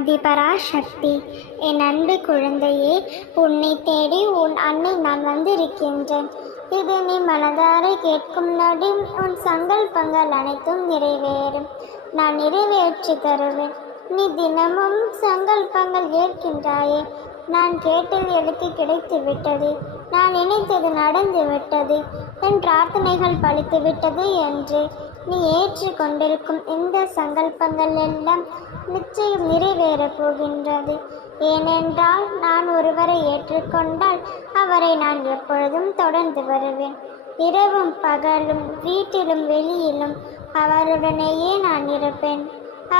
ஆதிபராசக்தி, என் அன்பு குழந்தையே, உன்னை தேடி உன் அன்னை நான் வந்திருக்கின்றேன். இது நீ மனதார கேட்கும் நொடி உன் சங்கல்பங்கள் அனைத்தும் நிறைவேறும். நான் நிறைவேற்றி தருவேன். நீ தினமும் சங்கல்பங்கள் ஏற்கின்றாயே. நான் கேட்டது எனக்கு கிடைத்து விட்டது, நான் நினைத்தது நடந்து விட்டது, என் பிரார்த்தனைகள் பலித்து விட்டது என்று நீ ஏற்று கொண்டிருக்கும் இந்த சங்கல்பங்கள் எல்லாம் நிச்சயம் நிறைவேறப் போகின்றது. ஏனென்றால் நான் ஒருவரை ஏற்றுக்கொண்டால் அவரை நான் எப்பொழுதும் தொடர்ந்து வருவேன். இரவும் பகலும் வீட்டிலும் வெளியிலும் அவருடனேயே நான் இருப்பேன்.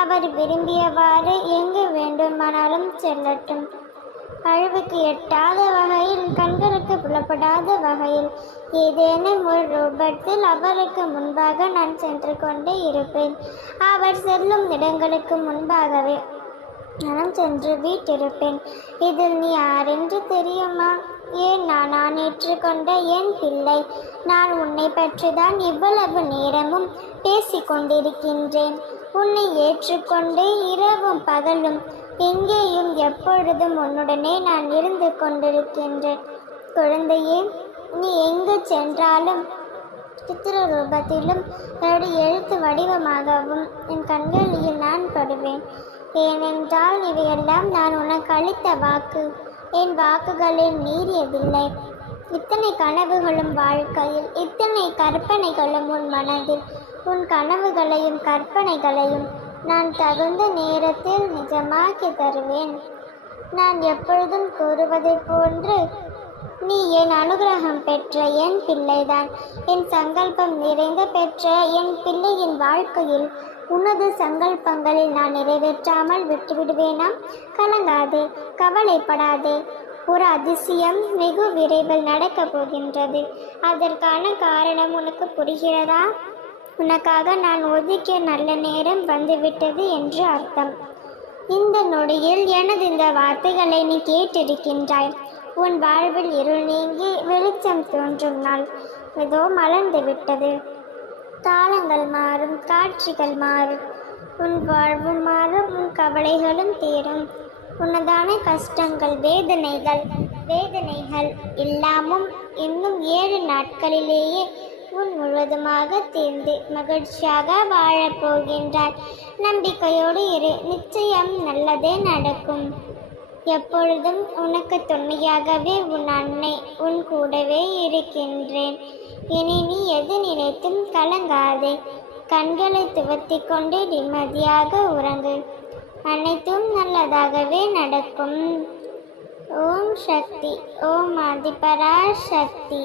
அவர் விரும்பியவாறு எங்கு வேண்டுமானாலும் செல்லட்டும். அழிவுக்கு எட்டாத வகையில், கண்களுக்கு புலப்படாத வகையில் ஏதேனும் ஒரு ரூபத்தில் அவருக்கு முன்பாக நான் சென்று கொண்டே இருப்பேன். அவர் செல்லும் இடங்களுக்கு முன்பாகவே நான் சென்று வீட்டிருப்பேன். இதில் நீ யாரென்று தெரியுமா? ஏன் நான் ஏற்றுக்கொண்ட என் பிள்ளை. நான் உன்னை பற்றிதான் இவ்வளவு நேரமும் பேசிக்கொண்டிருக்கின்றேன். உன்னை ஏற்றுக்கொண்டு இரவும் பகலும் எங்கேயும் எப்பொழுதும் உன்னுடனே நான் இருந்து கொண்டிருக்கின்றேன். குழந்தையே, நீ எங்கு சென்றாலும் சித்திர ரூபத்திலும் என்னுடைய எழுத்து வடிவமாகவும் என் கண்களில் நான் படுவேன். ஏனென்றால் இவையெல்லாம் நான் உனக்கு அளித்த வாக்கு. என் வாக்குகளை மீறியதில்லை. இத்தனை கனவுகளும் வாழ்க்கையில், இத்தனை கற்பனைகளும் உன் மனதில். உன் கனவுகளையும் கற்பனைகளையும் நான் தகுந்த நேரத்தில் நிஜமாக்கி தருவேன். நான் எப்பொழுதும் கூறுவதைப் போன்று நீ என் அனுகிரகம் பெற்ற என் பிள்ளைதான். என் சங்கல்பம் நிறைந்த பெற்ற என் பிள்ளையின் வாழ்க்கையில் உனது சங்கல்பங்களில் நான் நிறைவேற்றாமல் விட்டுவிடுவேனாம்? கலங்காதே, கவலைப்படாதே. ஒரு அதிசயம் வெகு விரைவில் நடக்கப் போகின்றது. அதற்கான காரணம் உனக்கு புரிகிறதா? உனக்காக நான் ஒதுக்கிய நல்ல நேரம் வந்துவிட்டது என்று அர்த்தம். இந்த நொடியில் எனது இந்த வார்த்தைகளை நீ கேட்டிருக்கின்றாய். உன் வாழ்வில் இருள் நீங்கி வெளிச்சம் தோன்றும் நாள் ஏதோ மலர்ந்து விட்டது. காலங்கள் மாறும், காட்சிகள் மாறும், உன் வாழ்வு மாறும், உன் கவலைகளும் தீரும். உன்னதான கஷ்டங்கள், வேதனைகள் எல்லாமும் இன்னும் 7 நாட்களிலேயே உன் முழுவதுமாக தீர்ந்து மகிழ்ச்சியாக வாழப்போகின்றாய். நம்பிக்கையோடு இரு, நிச்சயம் நல்லதே நடக்கும். எப்பொழுதும் உனக்கு துணையாகவே உன் அன்னை உன் கூடவே இருக்கின்றேன். இனி நீ எது நினைத்தும் கலங்காதே. கண்களை துவத்தி கொண்டு நிம்மதியாக உறங்கு. அனைத்தும் நல்லதாகவே நடக்கும். ஓம் சக்தி. ஓம் ஆதிபராசக்தி.